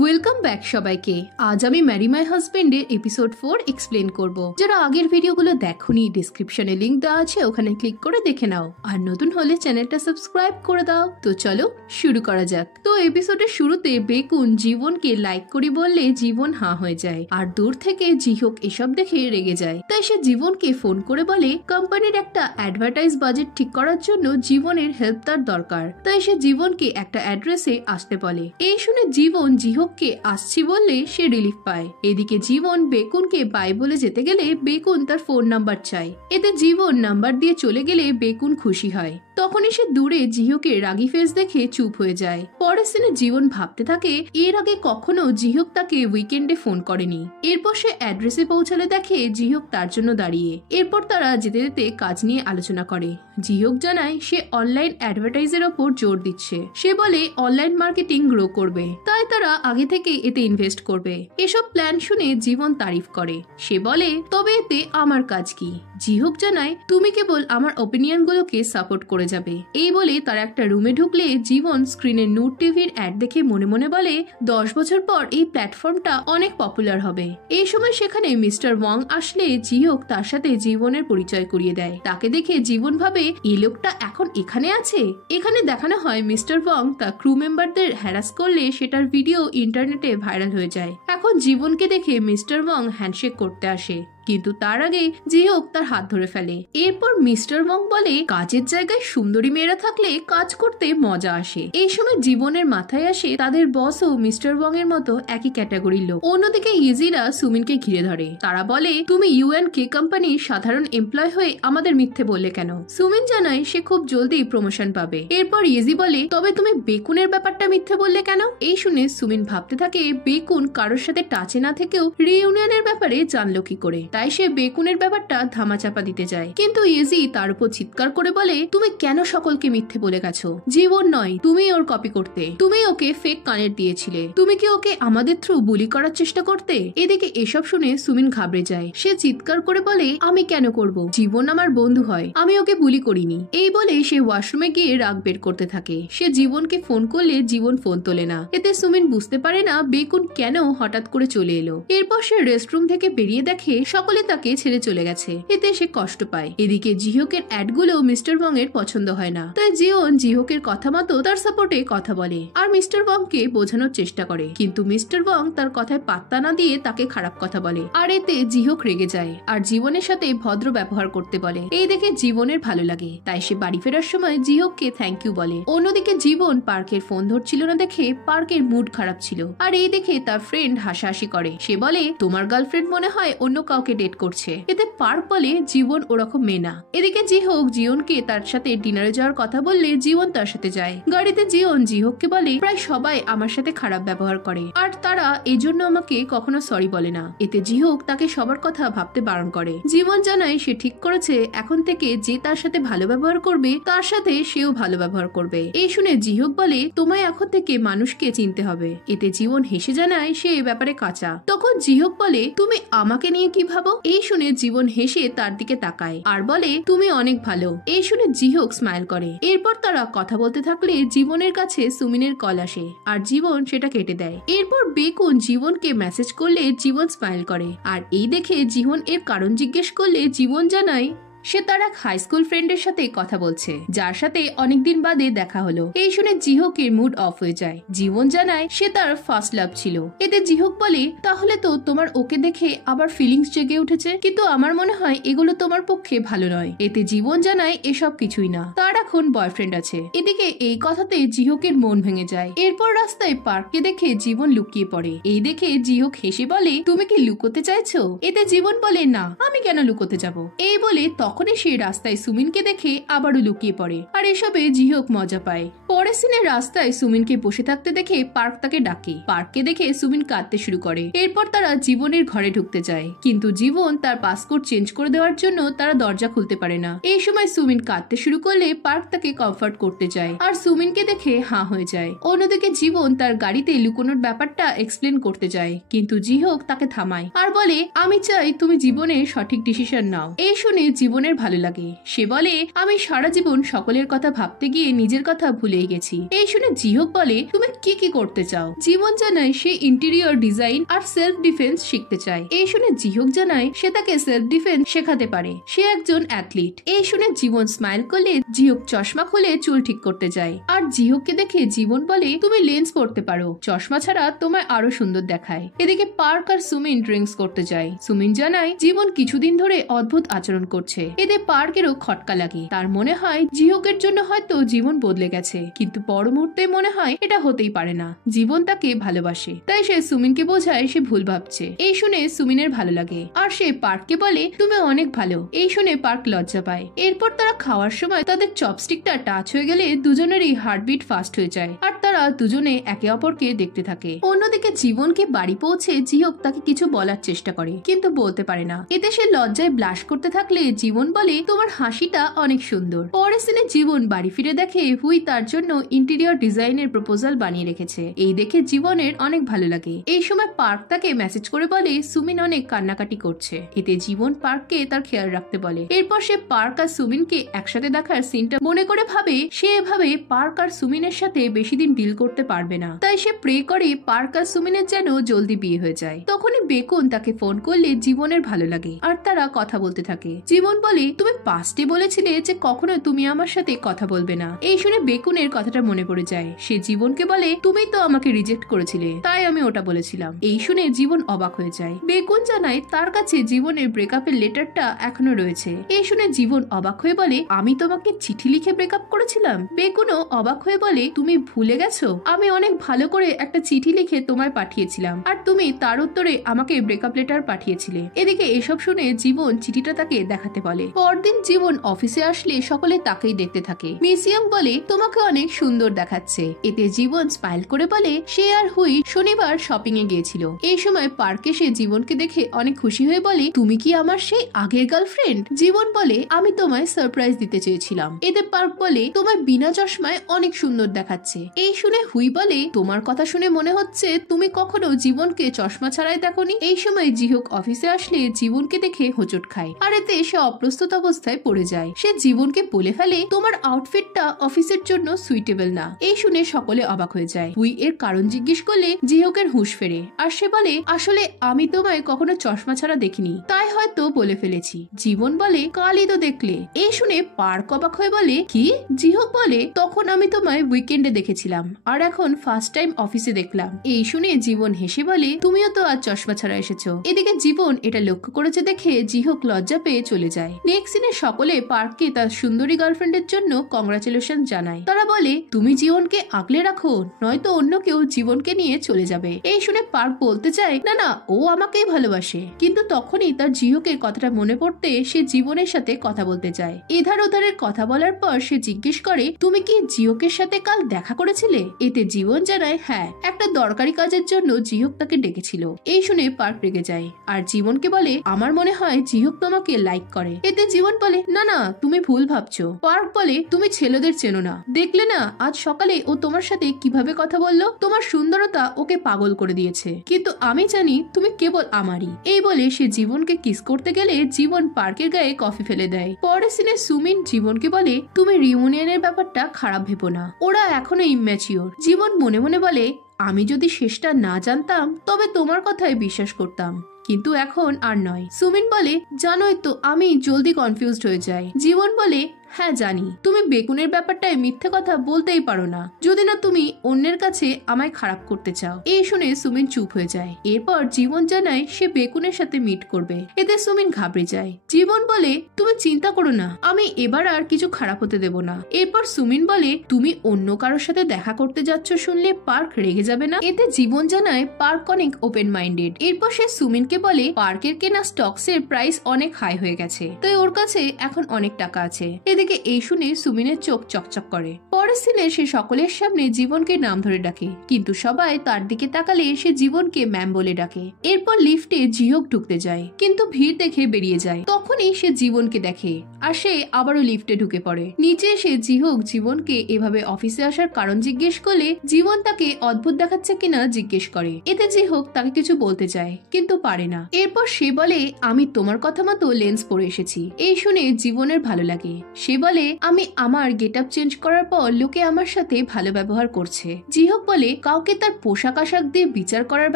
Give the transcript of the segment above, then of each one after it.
Welcome back সবাইকে। আজ আমি ম্যারি মাই হাজবেন্ডের এপিসোড 4 এক্সপ্লেন করব। যারা আগের ভিডিওগুলো দেখোনি, ডেসক্রিপশনে লিংক দেওয়া আছে, ওখানে ক্লিক করে দেখে নাও। আর নতুন হলে চ্যানেলটা সাবস্ক্রাইব করে দাও। তো চলো শুরু করা যাক। তো এপিসোডের শুরুতে বেকুন জীবনকে লাইক করি বললে জীবন হাঁ হয়ে যায়, আর দূর থেকে জিহোক এসব দেখে রেগে যায়। তাই সে জীবনকে ফোন করে বলে কোম্পানির একটা অ্যাডভার্টাইজ বাজেট ঠিক করার জন্য জীবনের হেল্প তার দরকার। তাই সে জীবনকে একটা অ্যাড্রেসে আসতে বলে। এই শুনে জীবন জিহোককে আসছি বললে সে রিলিফ পায়। এদিকে জীবন বেকুনকে বাই বলে যেতে গেলে বেকুন তার ফোন নাম্বার চায়। এতে জীবন নাম্বার দিয়ে চলে গেলে বেকুন খুশি হয়। তখনই সে দূরে জিহোকে রাগি ফেস দেখে চুপ হয়ে যায়। পরের সিনে জীবন ভাবতে থাকে এর আগে কখনো জিহোক তাকে উইকেন্ডে ফোন করেনি। এরপর সে অ্যাড্রেসে পৌঁছালে দেখে জিহোক তার জন্য দাঁড়িয়ে। এরপর তারা যেতে যেতে কাজ নিয়ে আলোচনা করে। জিহোক জানায় সে অনলাইন অ্যাডভার্টাইজের ওপর জোর দিচ্ছে। সে বলে অনলাইন মার্কেটিং গ্রো করবে, তাই তারা আগে থেকে এতে ইনভেস্ট করবে। এসব প্ল্যান শুনে জীবন তারিফ করে। সে বলে তবে এতে আমার কাজ কি? জিহোক জানায় তুমি কেবল আমার ওপিনিয়ন গুলোকে সাপোর্ট করে যাবে। এই বলে তারা একটা রুমে ঢুকলে জীবন স্ক্রিনে নূর টিভির অ্যাড দেখে মনে মনে বলে 10 বছর পর এই প্ল্যাটফর্মটা অনেক পপুলার হবে। এই সময় সেখানে মিস্টার ওয়াং আসলে জিহোক তার সাথে জীবনের পরিচয় করিয়ে দেয়। তাকে দেখে জীবন ভাবে এই লোকটা এখন এখানে আছে। এখানে দেখানো হয় মিস্টার ওয়াং তার ক্রু মেম্বারদের হ্যারাস করলে সেটার ভিডিও ইন্টারনেটে ভাইরাল হয়ে যায়। এখন জীবনকে দেখে মিস্টার ওয়াং হ্যান্ডশেক করতে আসে, কিন্তু তার আগে জিহোক তার হাত ধরে ফেলে। এরপর মিস্টার ওয়াং বলে কাজের জায়গায় সুন্দরী মেয়েরা থাকলে কাজ করতে মজা আসে। এই সময় জীবনের মাথায় আসে তাদের বসও মিস্টার ওয়াং এর মতো একই ক্যাটাগরির লোক। অন্যদিকে ইজিরা সুমিনকে ঘিরে ধরে। তারা বলে তুমি ইউএনকে কোম্পানির সাধারণ এমপ্লয় হয়ে আমাদের মিথ্যে বললে কেন? সুমিন জানায় সে খুব জলদি প্রমোশন পাবে। এরপর ইজি বলে তবে তুমি বেকুনের ব্যাপারটা মিথ্যে বললে কেন? এই শুনে সুমিন ভাবতে থাকে বেকুন কারোর সাথে টাচে না থেকেও রিইউনিয়নের ব্যাপারে জানলো কি করে। তাই সে বেকুনের ব্যাপারটা ধামাচাপা দিতে যায়। কিন্তু ইজি তার উপর চিৎকার করে বলে তুমি কেন সকলকে মিথ্যে বলে গেছো? জীবন নয়, তুমি ওর কপি করতে। তুমি ওকে ফেক কানেক্ট দিয়েছিলে। তুমি কি ওকে আমাদের থ্রু বুলি করার চেষ্টা করতে? এদিকে এসব শুনে সুমিন ঘাবড়ে যায়। সে চিৎকার করে বলে আমি কেন করব? জীবন আমার বন্ধু হয়, আমি ওকে বুলি করিনি। এই বলে সে ওয়াশরুমে গিয়ে রাগ বের করতে থাকে। সে জীবনকে ফোন করলে জীবন ফোন তোলে না। এতে সুমিন বুঝতে পারে না বেকুন কেন হঠাৎ করে চলে এলো। এরপর সে রেস্টরুম থেকে বেরিয়ে দেখে সকলে তাকে ছেড়ে চলে গেছে। এতে সে কষ্ট পায়। এদিকে জিহোকের অ্যাডগুলো মিস্টার ওয়াং এর পছন্দ হয় না। তাই জীবন জিহোকের কথা মতো তার সাপোর্টে কথা বলে আর মিস্টার ওয়াং কে বোঝানোর চেষ্টা করে। কিন্তু মিস্টার ওয়াং তার কথায় পাত্তা না দিয়ে তাকে খারাপ কথা বলে। আর এতে জিহোক রেগে যায় আর জীবনের সাথে ভদ্র ব্যবহার করতে বলে। এই দেখে জীবনের ভালো লাগে। তাই সে বাড়ি ফেরার সময় জিহোককে থ্যাংক ইউ বলে। অন্যদিকে জীবন পার্কের ফোন ধরছিল না দেখে পার্কের মুড খারাপ ছিল। আর এই দেখে তার ফ্রেন্ড হাসাহাসি করে। সে বলে তোমার গার্লফ্রেন্ড মনে হয় অন্য কাউকে ডেট করছে। এতে পার্ক বলে জীবন ওরকম মেয়ে না। এদিকে জিহোক জীবনকে তার সাথে ডিনারে যাওয়ার কথা বললে জীবন তার সাথে যায়। গাড়িতে জীবন জিহোককে বলে প্রায় সবাই আমার সাথে খারাপ ব্যবহার করে আর তারা এই জন্য আমাকে কখনো সরি বলে না। এতে জিহোক তাকে সবার কথা ভাবতে বারণ করে। জীবন জানায় সে ঠিক করেছে এখন থেকে যে তার সাথে ভালো ব্যবহার করবে তার সাথে সেও ভালো ব্যবহার করবে। এই শুনে জিহোক বলে তোমায় এখন থেকে মানুষকে চিনতে হবে। এতে জীবন হেসে জানায় সে এ ব্যাপারে কাঁচা। তখন জিহোক বলে তুমি আমাকে নিয়ে কি ভাবো? এই শুনে জীবন হেসে তার দিকে তাকায় আর বলে তুমি অনেক ভালো। এই শুনে জিহোক স্মাইল করে। এরপর তারা কথা বলতে থাকলে জীবনের কাছে সুমিনের কল আসে আর জীবন সেটা কেটে দেয়। এরপর বেকুন জীবনকে মেসেজ করলে জীবন স্মাইল করে আর এই দেখে জীবন এর কারণ জিজ্ঞেস করলে জীবন জানায় সে তার এক হাই স্কুল ফ্রেন্ডের সাথে কথা বলছে যার সাথে অনেকদিন বাদে দেখা হলো। এই শুনে জিহোকের মুড অফ হয়ে যায়। জীবন জানায় সে তার ফার্স্ট লাভ ছিল। এতে জিহোক বলে তাহলে তো তোমার ওকে দেখে আবার ফিলিংস জেগে উঠেছে, কিন্তু আমার মনে হয় এগুলো তোমার পক্ষে ভালো নয়। এতে জীবন জানায় এসব কিছুই না, তার এখন বয়ফ্রেন্ড আছে। এদিকে এই কথাতে জিহোকের মন ভেঙে যায়। এরপর রাস্তায় পার্ককে দেখে জীবন লুকিয়ে পড়ে। এই দেখে জিহোক হেসে বলে তুমি কি লুকোতে চাইছো? এতে জীবন বলে না, আমি কেন লুকোতে যাব। এই বলে তখনই সে রাস্তায় সুমিনকে দেখে আবারও লুকিয়ে পড়ে আর এসবে জিহোক মজা পায়। পরের সিনে রাস্তায় সুমিনকে বসে থাকতে দেখে পার্ক তাকে ডাকে। পার্ককে দেখে সুমিন কাঁদতে শুরু করে। এরপর তারা জীবনের ঘরে ঢুকতে যায়, কিন্তু জীবন তার পাসপোর্ট চেঞ্জ করে দেওয়ার জন্য তারা দরজা খুলতে পারে না। এই সময় সুমিন কাঁদতে শুরু করলে পার্ক তাকে কমফর্ট করতে যায় আর সুমিনকে দেখে হাঁ হয়ে যায়। অন্যদিকে জীবন তার গাড়িতে লুকোনোর ব্যাপারটা এক্সপ্লেন করতে যায়, কিন্তু জিহোক তাকে থামায় আর বলে আমি চাই তুমি জীবনের সঠিক ডিসিশন নাও। এই শুনে জীবন জীবনের ভালো লাগে। সে বলে আমি সারা জীবন সকলের কথা ভাবতে গিয়ে নিজের কথা ভুলেই গেছি। এই শুনে জিহোক বলে তুমি কি করতে চাও? জীবন জানায় সে ইন্টেরিয়র ডিজাইন আর সেলফ ডিফেন্স শিখতে চায়। এই শুনে জিহোক জানায় সে তাকে সেলফ ডিফেন্স শেখাতে পারে। সে একজন অ্যাথলিট। এই শুনে জীবন স্মাইল করলে জিহোক চশমা খুলে চুল ঠিক করতে যায়। আর জিহোককে দেখে জীবন বলে তুমি লেন্স পরতে পারো, চশমা ছাড়া তোমায় আরো সুন্দর দেখায়। এদিকে পার্ক আর সুমিন ড্রিঙ্কস করতে যায়। সুমিন জানায় জীবন কিছুদিন ধরে অদ্ভুত আচরণ করছে। এতে পার্কেরও খটকা লাগে। তার মনে হয় জিহোকের জন্য হয়তো জীবন বদলে গেছে, কিন্তু পর মুহূর্তে মনে হয় এটা হতেই পারে না, জীবন তাকে ভালোবাসে। তাই সে সুমিনকে বোঝায় সে ভুল ভাবছে। এই শুনে সুমিনের ভালো লাগে আর সে পার্ককে বলে তুমি অনেক ভালো। এই শুনে পার্ক লজ্জা পায়। এরপর তারা খাওয়ার সময় তাদের চপস্টিকটা টাচ হয়ে গেলে দুজনেরই হার্টবিট ফাস্ট হয়ে যায় আর তারা দুজনে একে অপরকে দেখতে থাকে। অন্যদিকে জীবনকে বাড়ি পৌঁছে জিহোক তাকে কিছু বলার চেষ্টা করে, কিন্তু বলতে পারে না। এতে সে লজ্জায় ব্লাশ করতে থাকলে জীবন বলে তোমার হাসিটা অনেক সুন্দর। পরের সিনে জীবন বাড়ি ফিরে দেখে হুই তার জন্য ইন্টেরিয়র ডিজাইনের প্রপোজাল বানিয়ে রেখেছে। এই দেখে জীবনের অনেক ভালো লাগে। এই সময় পার্ক তাকে মেসেজ করে বলে সুমিন অনেক কান্নাকাটি করছে। এতে জীবন পার্ককে তার খেয়াল রাখতে বলে। এরপর সে পার্ক আর সুমিনকে একসাথে দেখার সিনটা মনে করে ভাবে সে এভাবে পার্ক আর সুমিনের সাথে বেশি দিন ডিল করতে পারবে না। তাই সে প্রে করে পার্ক আর সুমিনের যেন জলদি বিয়ে হয়ে যায়। তখনই বেকুন তাকে ফোন করলে জীবনের ভালো লাগে আর তারা কথা বলতে থাকে। জীবন বলে তুমি পাস্টে বলেছিলে যে কখনো তুমি আমার সাথে কথা বলবে না। এই শুনে বেকুনের কথাটা মনে পড়ে যায়। সে জীবনকে বলে তুমি তো আমাকে রিজেক্ট করেছিলে, তাই আমি ওটা বলেছিলাম। এই শুনে জীবন অবাক হয়ে যায়। বেকুন জানায় তার কাছে জীবনের ব্রেকআপের লেটারটা এখনো রয়েছে। এই শুনে জীবন অবাক হয়ে বলে আমি তোমাকে চিঠি লিখে ব্রেকআপ করেছিলাম। বেকুনও অবাক হয়ে বলে তুমি ভুলে গেছো, আমি অনেক ভালো করে একটা চিঠি লিখে তোমায় পাঠিয়েছিলাম আর তুমি তার উত্তরে আমাকে ব্রেকআপ লেটার পাঠিয়েছিলে। এদিকে এসব শুনে জীবন চিঠিটা তাকে দেখাতে বলে। পরদিন জীবন অফিসে আসলে সকলে তাকেই দেখতে থাকে। মিউজিয়াম বলে তোমাকে অনেক সুন্দর দেখাচ্ছে। এতে জীবন স্মাইল করে বলে সে আর হুই শনিবার শপিং এ গিয়েছিল। এই সময় পার্কে সে জীবনকে দেখে অনেক খুশি হয়ে বলে তুমি কি আমার সেই আগের গার্লফ্রেন্ড? জীবন বলে আমি তোমায় সারপ্রাইজ দিতে চেয়েছিলাম। এতে পার্ক বলে তোমায় বিনা চশমায় অনেক সুন্দর দেখাচ্ছে। এই শুনে হুই বলে তোমার কথা শুনে মনে হচ্ছে তুমি কখনো জীবনকে চশমা ছাড়াই দেখোনি। এই সময় জিহোক অফিসে আসলে জীবনকে দেখে হোঁচট খায় আর এতে সে অপ্রস্তুত অবস্থায় পড়ে যায়। সে জীবনকে বলে ফেলে তোমার আউটফিটটা অফিসের জন্য সুইটেবল না। এই শুনে সকলে অবাক হয়ে যায়। হুই এর কারণ জিজ্ঞেস করলে জিহোকের হুঁশ ফেরে আর সে বলে আসলে আমি তোমায় কখনো চশমা ছাড়া দেখিনি, তাই হয়তো বলে ফেলেছি। জীবন বলে কালই তো দেখলে। এই শুনে পার্ক অবাক হয়ে বলে কি? জিহোক বলে তখন আমি তোমায় উইকেন্ডে দেখেছিলাম আর এখন ফার্স্ট টাইম অফিসে দেখলাম। এই শুনে জীবন হেসে বলে তুমিও তো আজ চশমা ছাড়া এসেছো। এদিকে জীবন এটা লক্ষ্য করেছে দেখে জিহোক লজ্জা পেয়ে চলে যায়। নেক্সট সিনে সকলে পার্ককে তার সুন্দরী গার্লফ্রেন্ডের জন্য কংগ্রাচুলেশন জানায়। তারা বলে তুমি জীবনকে আগলে রাখো, নয়তো অন্য কেউ জীবনকে নিয়ে চলে যাবে। এই শুনে পার্ক বলতে চায় না না, ও আমাকেই ভালোবাসে, কিন্তু তখনই তার জিহোকের কথাটা মনে পড়তে সে জীবনের সাথে কথা বলতে চায়। এধার ওধারের কথা বলার পর সে জিজ্ঞেস করে তুমি কি জিহোকের সাথে কাল দেখা করেছিলে? এতে জীবন জানায় হ্যাঁ, একটা দরকারি কাজের জন্য জিহোক তাকে ডেকেছিল। এই শুনে পার্ক রেগে যায় আর জীবনকে বলে আমার মনে হয় জিহোক তোমাকে লাইক করে। এতে জীবন বলে না না, তুমি ভুল ভাবছো। পার্ক বলে তুমি ছেলেদের চেনো না, দেখলে না আজ সকালে ও তোমার সাথে কিভাবে কথা বললো। তোমার সুন্দরতা ওকে পাগল করে দিয়েছে, কিন্তু আমি জানি তুমি কেবল আমারই। এই বলে সে জীবনকে কিস করতে গেলে জীবন পার্কের গায়ে কফি ফেলে দেয়। পরের সিনে সুমিন জীবনকে বলে তুমি রিউনিয়নের ব্যাপারটা খারাপ ভেবো না, ওরা এখনো ইম্যাচিওর। জীবন মনে মনে বলে আমি যদি শেষটা না জানতাম তবে তোমার কথায় বিশ্বাস করতাম, কিন্তু এখন আর নয়। সুমিন বলে জানোই তো আমি জলদি কনফিউজড হয়ে যাই। জীবন বলে হ্যাঁ জানি, তুমি বেকুনের ব্যাপারটায় মিথ্যে কথা বলতেই পারো না, যদি না তুমি অন্যের কাছে আমায় খারাপ করতে চাও। এই শুনে সুমিন চুপ হয়ে যায়। এরপর জীবন জানায় সে বেকুনের সাথে মিট করবে। এতে সুমিন ঘাবড়ে যায়। জীবন বলে তুমি চিন্তা করো না, আমি এবার আর কিছু খারাপ হতে দেব না। এরপর সুমিন বলে তুমি অন্য কারোর সাথে দেখা করতে যাচ্ছ শুনলে পার্ক রেগে যাবে না? এতে জীবন জানায় পার্ক অনেক ওপেন মাইন্ডেড। এরপর সে সুমিনকে বলে পার্কের কেনা স্টকস এর প্রাইস অনেক হাই হয়ে গেছে, তাই ওর কাছে এখন অনেক টাকা আছে। এদিকে এই শুনে সুমিনের চোখ চকচক করে। পরের সিনে সে সকলের সামনে জীবনকে নাম ধরে ডাকে, কিন্তু সবাই তার দিকে তাকালে সে জীবনকে ম্যাম বলে ডাকে। এরপর লিফটে জিহক ঢুকতে যায়, কিন্তু ভিড় দেখে বেরিয়ে যায়। তখনই সে জীবনকে দেখে আর সে আবারও লিফটে ঢুকে পড়ে। নিচে এসে জিহক জীবনকে এভাবে অফিসে আসার কারণ জিজ্ঞেস করলে জীবন তাকে অদ্ভুত দেখাচ্ছে কিনা জিজ্ঞেস করে। এতে জিহক তাকে কিছু বলতে চায় কিন্তু পারে না। এরপর সে বলে, আমি তোমার কথা মতো লেন্স পরে এসেছি। এই শুনে জীবনের ভালো লাগে। সে বলে, আমি আমার গেট আপ চেঞ্জ করার পর লোকে আমার সাথে ভালো ব্যবহার করছে। জিহক বলে, কাউকে তার পোশাক আশাক দিয়ে বিচার করার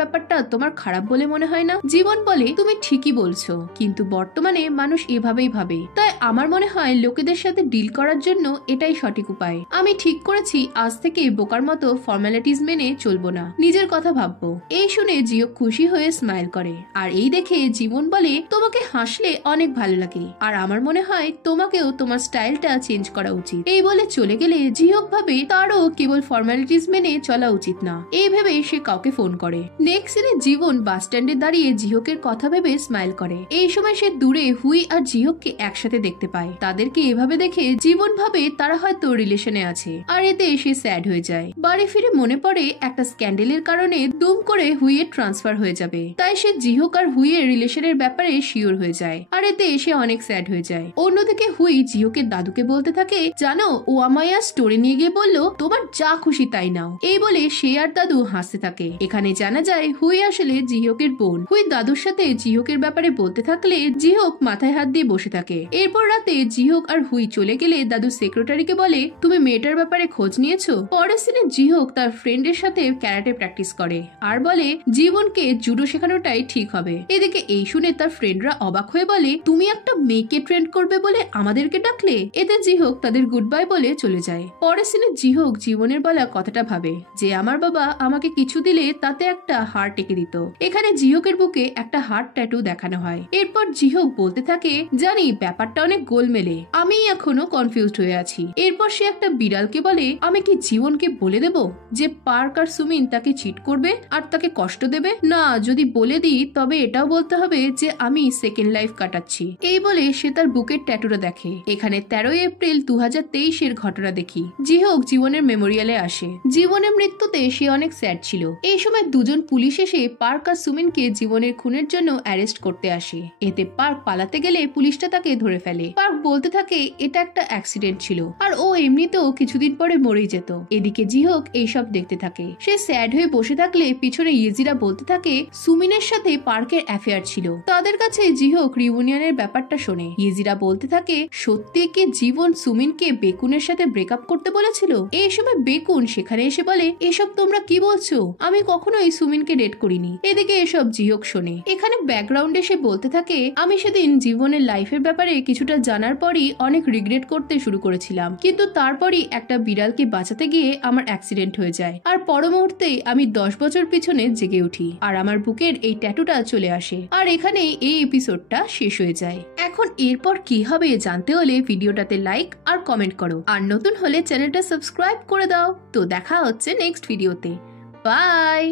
ব্যাপারটা তোমার খারাপ বলে মনে হয় না? জীবন বলে, তুমি ঠিকই বলছো, কিন্তু বর্তমানে মানুষ এভাবেই ভাবে, তাই আমার মনে হয় লোকেদের সাথে ডিল করার জন্য এটাই সঠিক উপায়। আমি ঠিক করেছি আজ থেকে বোকার মতো ফর্মালিটিস মেনে চলবো না, নিজের কথা ভাববো। এই শুনে জিহক খুশি হয়ে স্মাইল করে। আর এই দেখে জীবন বলে, তোমাকে হাসলে অনেক ভালো লাগে, আর আমার মনে হয় তোমাকেও তোমার স্টাইলটা চেঞ্জ করা উচিত। এই বলে চলে গেলে জিহক ভাবে তারও কেবল ফর্মালিটিস মেনে চলা উচিত না। এই ভেবে সে কাউকে ফোন করে। নেক্সট সিনে জীবন বাস স্ট্যান্ডে দাঁড়িয়ে জিহকের কথা ভেবে স্মাইল করে। এই সময় সে দূরে হুই আর জিহককে একসাথে দেখতে পায়। তাদেরকে এভাবে দেখে জীবন ভাবে তারা হয়তো রিলেশনে আছে, আর এতে সে স্যাড হয়ে যায়। বাড়ি ফিরে মনে পড়ে একটা স্ক্যান্ডেলের কারণে দুম করে হুইয়ের ট্রান্সফার হয়ে যাবে, তাই সে জিহক আর হুইয়ের রিলেশনের ব্যাপারে শিওর হয়ে যায়, আর এতে সে অনেক স্যাড হয়ে যায়। অন্যদিকে হুই জিহকের দাদুকে বলতে থাকে, জানো ও আমায় স্টোরে নিয়ে গিয়ে বললো তোমার যা খুশি তাই নাও। এই বলে সে আর দাদু হাসতে থাকে। এখানে জানা যায় হুই আসলে জিহকের বোন। হুই দাদুর সাথে জিহকের ব্যাপারে বলতে থাকলে জিহক মাথায় হাত দিয়ে বসে থাকে। এরপর রাতে জিহক আর হুই চলে গেলে দাদু সেক্রেটারিকে বলে, তুমি মেয়েটার ব্যাপারে খোঁজ নিয়েছো? পরের সিনে জিহক তার ফ্রেন্ডের সাথে ক্যারাটে প্র্যাকটিস করে আর বলে জীবনকে জুডো শেখানোটাই ঠিক হবে। এদিকে এই শুনে তার ফ্রেন্ডরা অবাক হয়ে বলে, তুমি একটা মেয়েকে ট্রেন করবে বলে আমাদেরকে ডাকলে? এতে জিহক তাদের গুড বাই বলে চলে যায়। পরের সিনে জিহক জীবনের বলা কথাটা ভাবে যে আমার বাবা আমাকে কিছু দিলে তাতে একটা হার্ট এঁকে দিত। এখানে জিহকের বুকে একটা হার্ট ট্যাটু দেখানো হয়। এরপর জিহক বলতে থাকে, জানি ব্যাপারটা অনেক গোলমেলে, আমি এখনো কনফিউজড হয়ে আছি। এরপর সে একটা বিড়ালকে বলে, আমি কি জীবনকে বলে দেব যে পার্ক আর সুমিন তাকে চিট করবে আর তাকে কষ্ট দেবে? না, যদি বলে দিই তবে এটাও বলতে হবে যে আমি সেকেন্ড লাইফ কাটাচ্ছি। এই বলে সে তার বুকের ট্যাটুটা দেখে। এখানে 13 এপ্রিল 2023 ঘটনা দেখি। জিহক জীবনের মেমোরিয়ালে আসে। জীবনের মৃত্যুতে সে অনেক স্যাড ছিল। এই সময় দুজন পুলিশ এসে পার্ক আর সুমিনকে জীবনের খুনের জন্য অ্যারেস্ট করতে আসে। এতে পার্ক পালাতে গেলে পুলিশটা তাকে ধরে ফেলে। পার্ক বলতে থাকে এটা একটা অ্যাক্সিডেন্ট ছিল আর ও এমনিতেও কিছুদিন পরে মরেই যেত। এদিকে জিহক এইসব দেখতে থাকে। সে স্যাড হয়ে বসে থাকলে পিছনে ইয়েজিরা বলতে থাকে সুমিনের সাথে পার্কের অ্যাফেয়ার ছিল। তাদের কাছে জিহক রিউনিয়নের ব্যাপারটা শোনে। ইয়েজিরা বলতে থাকে, সত্যি কি জীবন সুমিনকে বেকুনের সাথে ব্রেকআপ করতে বলেছিল? এই সময় বেকুন সেখানে এসে বলে, এসব তোমরা কি বলছো? আমি কখনোই সুমিনকে ডেট করিনি। এদিকে এসব জিহক শোনে। এখানে ব্যাকগ্রাউন্ডে সে বলতে থাকে, আমি সেদিন জীবনের লাইফের ব্যাপারে কিছুটা জানার পরই অনেক রিগ্রেট করতে শুরু করেছিলাম, কিন্তু তারপরই একটা বিড়ালকে বাঁচাতে গিয়ে আমার অ্যাক্সিডেন্ট হয়ে যায়, আর পর মুহূর্তে আমি 10 বছর পিছনে জেগে উঠি আর আমার বুকের এই ট্যাটুটা চলে আসে। আর এখানে এই এপিসোডটা শেষ হয়ে যায়। এখন এরপর কি হবে জানতে হলে ভিডিওটাতে লাইক আর কমেন্ট করো, আর নতুন হলে চ্যানেলটা সাবস্ক্রাইব করে দাও। তো দেখা হচ্ছে নেক্সট ভিডিওতে। বাই।